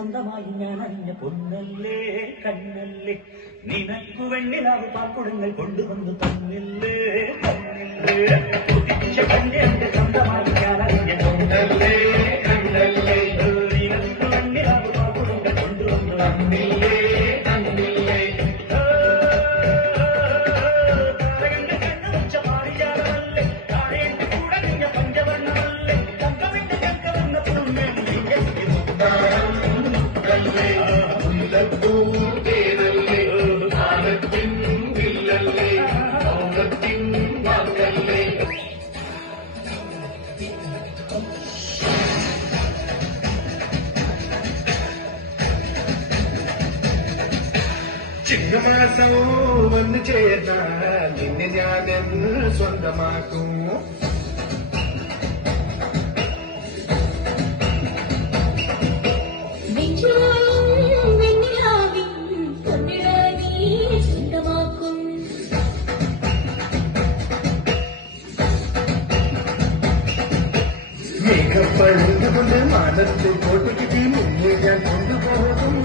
സ്വന്തമായി ഞാൻ അറിഞ്ഞ പൊന്നല്ലേ കണ്ണല്ലേ നിനക്കു വെണ്ണിലാവ് പാക്കുടങ്ങൾ കൊണ്ടുവന്നു തന്നില്ലേ കണ്ണിന്റെ സ്വന്തമായി ഞാൻ അറിഞ്ഞ പൊന്നല്ലേ കണ്ണല്ലേ നിനക്കു വെണ്ണിലാവ് പാക്കുടങ്ങൾ കൊണ്ടുവന്നു തന്നില്ലേ ചിങ്ങമാസവും വന്നു ചേർന്നാൽ നിന്നെ ഞാനെന്ന് സ്വന്തമാക്കും മേഘപ്പഴുതുകൊണ്ട് മാനത്തെ കോട്ടയ്ക്ക് മുന്നേ ഞാൻ കൊണ്ടുപോകും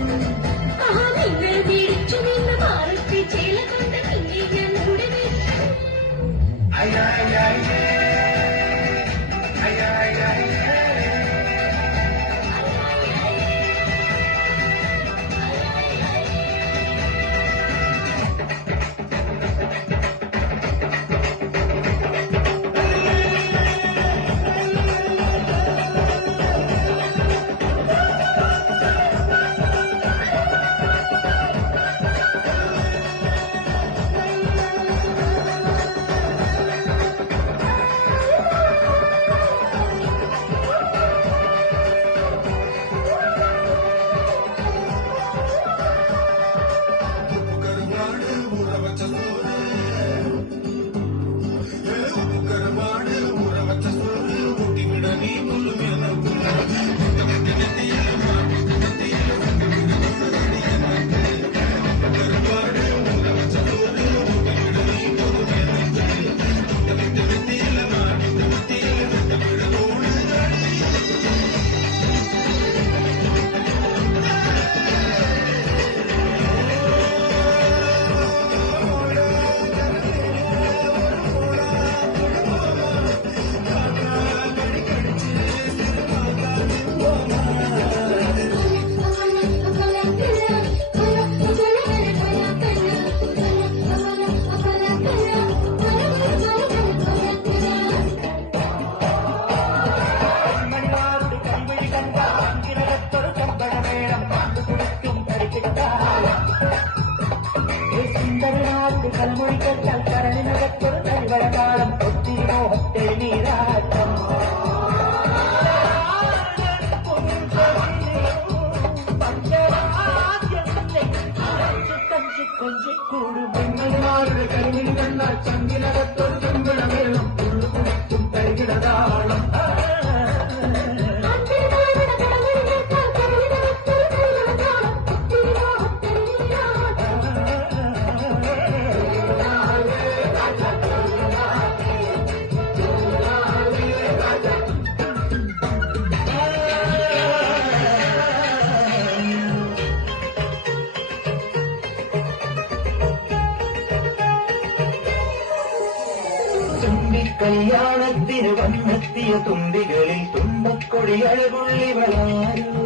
കലമൊഴിക്കൽ കരളിനകത്തൊരു കരിവഴകാലം ഒത്തിരി മോഹത്തെ നീരാട്ടം കൊഞ്ചിക്കൂടുമാരുടെ കരിമിൽ കണ്ടാൽ ചങ്കിനകത്തൊരു ചെമ്പഴമേളം കുളിക്കും തരികിടതാളം കല്യാണത്തിന് വന്നെത്തിയ തുമ്പികളിൽ തുമ്പക്കൊടി അഴകുള്ളി വളാരൂ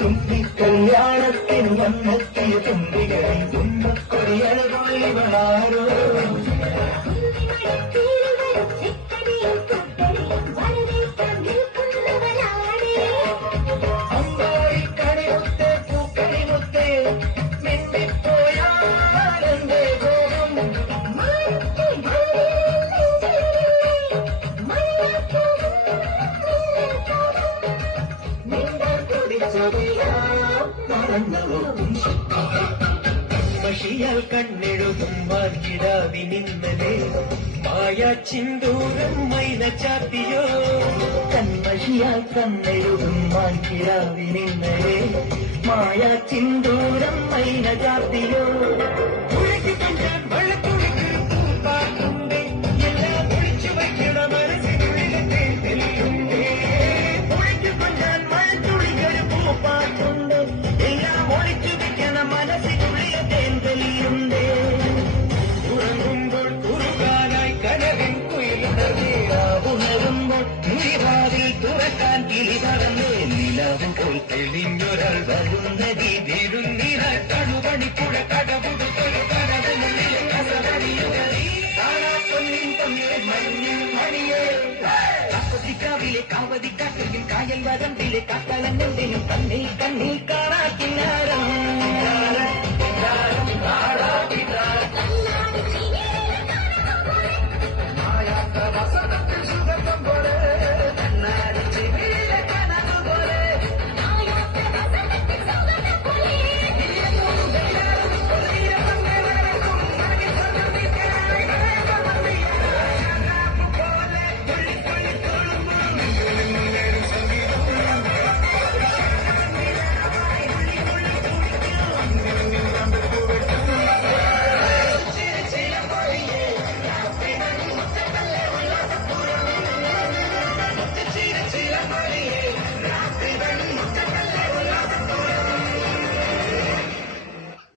തുമ്പിക്കല്യാണത്തിന് വന്നെത്തിയ തുമ്പികളിൽ തുമ്പക്കൊടി അഴകുള്ളി വളാരൂ മഷിയാൽ കണ്ണെഴുതും മാർക്കിടാവിനിന്നലെ മായാ ചിന്തൂരം മൈന ചാത്തിയോ കൺമഷിയാൽ കണ്ണെഴുതും മാർക്കിടാവിനിന്നലെ മായാ ചിന്തൂരം മൈന ചാത്തിയോ എല്ലാം ഒളിച്ചു വയ്ക്കണ മനസ്സിനുള്ളിലെ തെളിഞ്ഞൊരാൾ വരുന്നതി വീഴുന്നിറ കടുവണിപ്പുഴ കടപുടുത്തൊരു കടവിനുള്ളിലെ കാവതിക്കാവിലെ കാവതിക്കാട്ടിൽ കായൽ വരമ്പിലെ കാക്കളങ്ങണ്ടിലും കണ്ണിൽ കണ്ണിൽ